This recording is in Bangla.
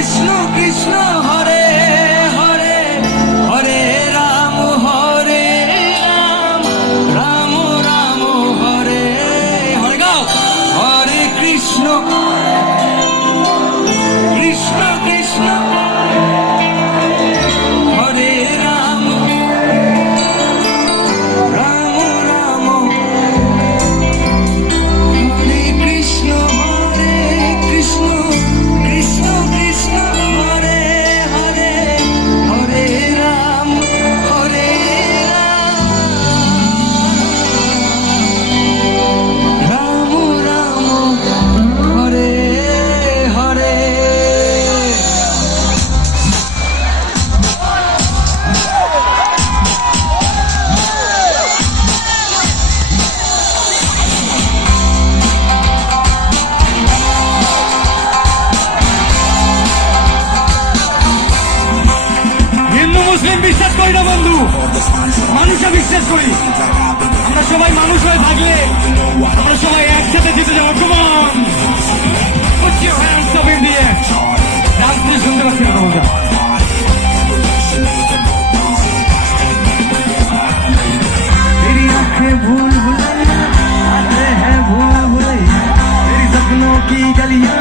কৃষ্ণ কৃষ্ণ হরে হরে, হরে রাম রাম রাম হরে হরে। গাও হরে কৃষ্ণ কৃষ্ণ কৃষ্ণ হরে রাম রাম রাম হরে কৃষ্ণ কৃষ্ণ কৃষ্ণ কৃষ্ণ হরে হরে, হরে রাম রাম রাম হরে হরে। হিন্দু মুসলিম বিশ্বাস করি না বন্ধু, মানুষে বিশ্বাস করি। আমরা সবাই মানুষ হয়ে থাকলে আমরা সবাই একসাথে জিতে যাবো। কমান put your hands up in the air। Dance দিয়ে শুনতে পাচ্ছি না তোমরা। तेरी आंखें भूल भुलैया आते हैं भूल भुलैया, तेरी सपनों की गलियां